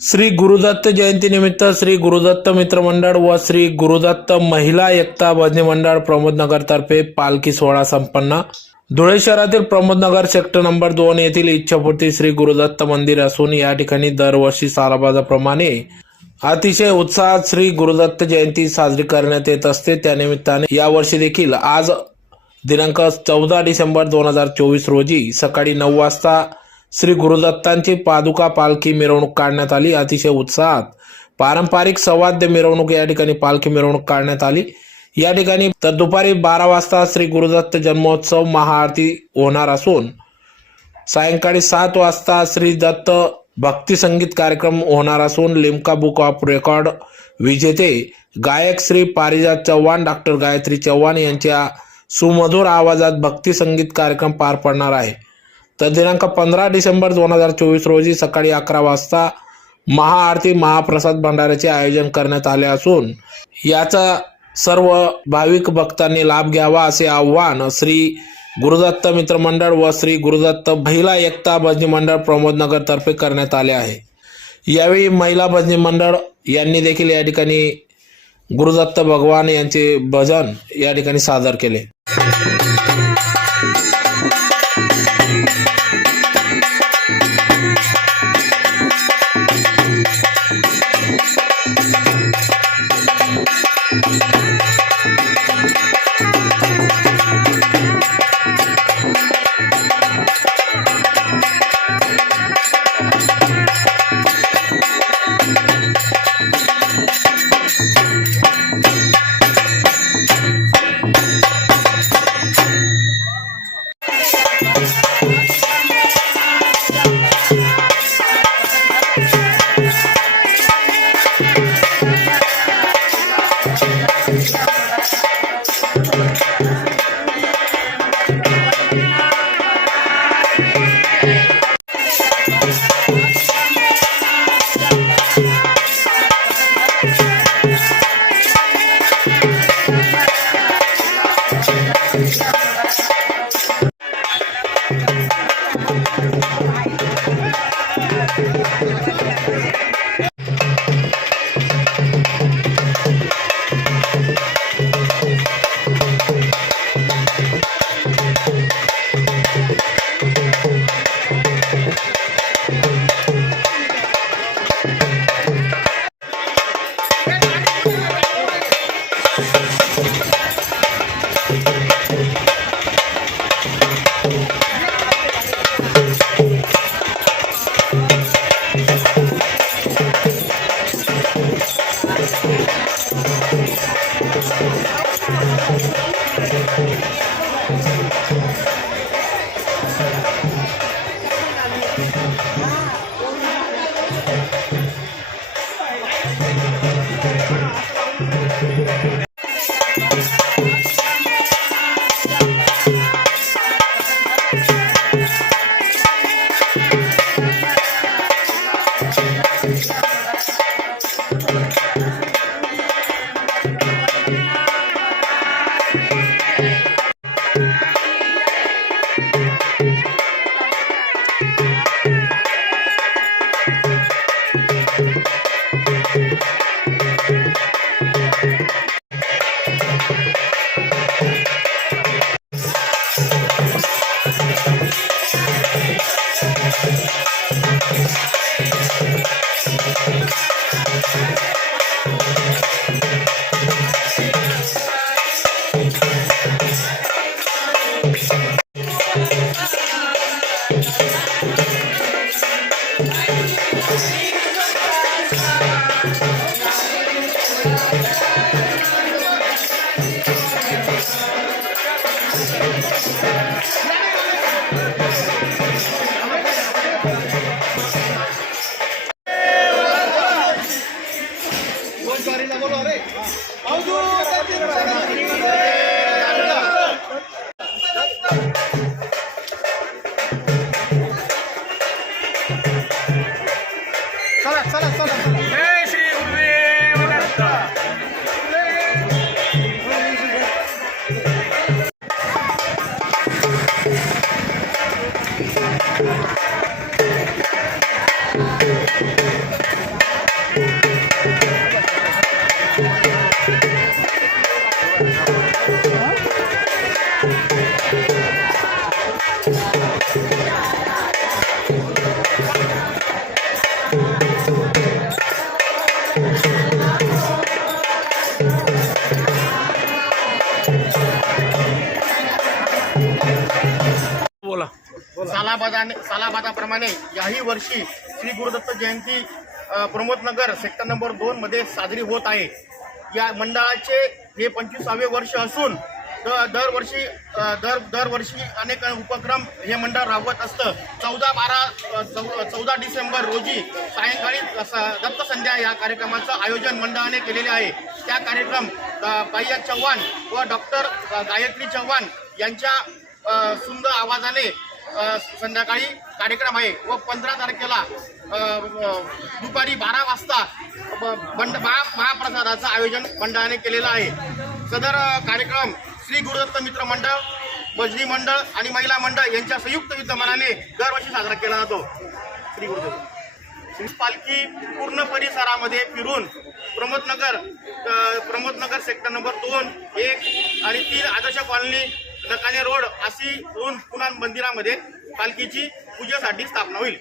श्री गुरुदत्त जयंतीनिमित्त श्री गुरुदत्त मित्र मंडळ व श्री गुरुदत्त महिला एकता भजनी मंडळ प्रमोदनगरतर्फे पालखी सोहळा संपन्न. धुळे शहरातील प्रमोदनगर सेक्टर नंबर दोन येथील इच्छापूर्ती श्री गुरुदत्त मंदिर असून या ठिकाणी दरवर्षी सालाबाजाप्रमाणे अतिशय उत्साहात श्री गुरुदत्त जयंती साजरी करण्यात येत असते. त्यानिमित्ताने यावर्षी देखील आज दिनांक चौदा डिसेंबर दोन हजार चोवीस रोजी सकाळी नऊ वाजता श्री गुरुदत्तांची पादुका पालखी मिरवणूक काढण्यात आली. अतिशय उत्साहात. पारंपरिक सवाद्य मिरवणूक या ठिकाणी पालखी मिरवणूक काढण्यात आली. या ठिकाणी तर दुपारी बारा वाजता श्री गुरुदत्त जन्मोत्सव महाआरती होणार असून सायंकाळी सात वाजता श्री दत्त भक्ती संगीत कार्यक्रम होणार असून लिमका बुक ऑफ रेकॉर्ड विजेते गायक श्री पारिजात चव्हाण डॉक्टर गायत्री चव्हाण यांच्या सुमधुर आवाजात भक्ती संगीत कार्यक्रम पार पडणार आहे. तर दिनांक पंधरा डिसेंबर दोन हजार चोवीस रोजी सकाळी अकरा वाजता महाआरती महाप्रसाद भंडाऱ्याचे आयोजन करण्यात आले असून याचा सर्व भाविक भक्तांनी लाभ घ्यावा असे आव्हान श्री गुरुदत्त मित्र मंडळ व श्री गुरुदत्त महिला एकता भजनी मंडळ प्रमोदनगर तर्फे करण्यात आले आहे. यावेळी महिला भजनी मंडळ यांनी देखील या ठिकाणी गुरुदत्त भगवान यांचे भजन या ठिकाणी सादर केले. बोला. सालाबादाप्रमाणे याही वर्षी श्री गुरुदत्त जयंती प्रमोदनगर सेक्टर नंबर दोन मध्ये साजरी होत आहे. या मंडळाचे हे पंचवीसावे वर्ष असून दरवर्षी दर दरवर्षी अनेक उपक्रम हे मंडळ राबवत असतं. चौदा बारा चौदा डिसेंबर रोजी सायंकाळी स- दत्त संध्या या कार्यक्रमाचं आयोजन मंडळाने केलेले आहे. त्या कार्यक्रम बाह्या चव्हाण व डॉक्टर गायत्री चव्हाण यांच्या सुंदर आवाजाने संध्याकाळी कार्यक्रम आहे व पंधरा तारखेला दुपारी बारा वाजता ब- बंड महा महाप्रसादाचं आयोजन मंडळाने केलेलं आहे. सदर कार्यक्रम श्री गुरुदत्त मित्र मंडळ मजली मंडळ आणि महिला मंडळ यांच्या संयुक्त विद्यमानाने दरवर्षी साजरा केला जातो. श्री गुरुदत्त श्री पालखी पूर्ण परिसरामध्ये फिरून प्रमोदनगर प्रमोदनगर सेक्टर नंबर दोन एक आणि तीन आदर्श कॉलनी नकाने रोड अशी दोन पुन्हा मंदिरामध्ये पालखीची पूजेसाठी स्थापना होईल.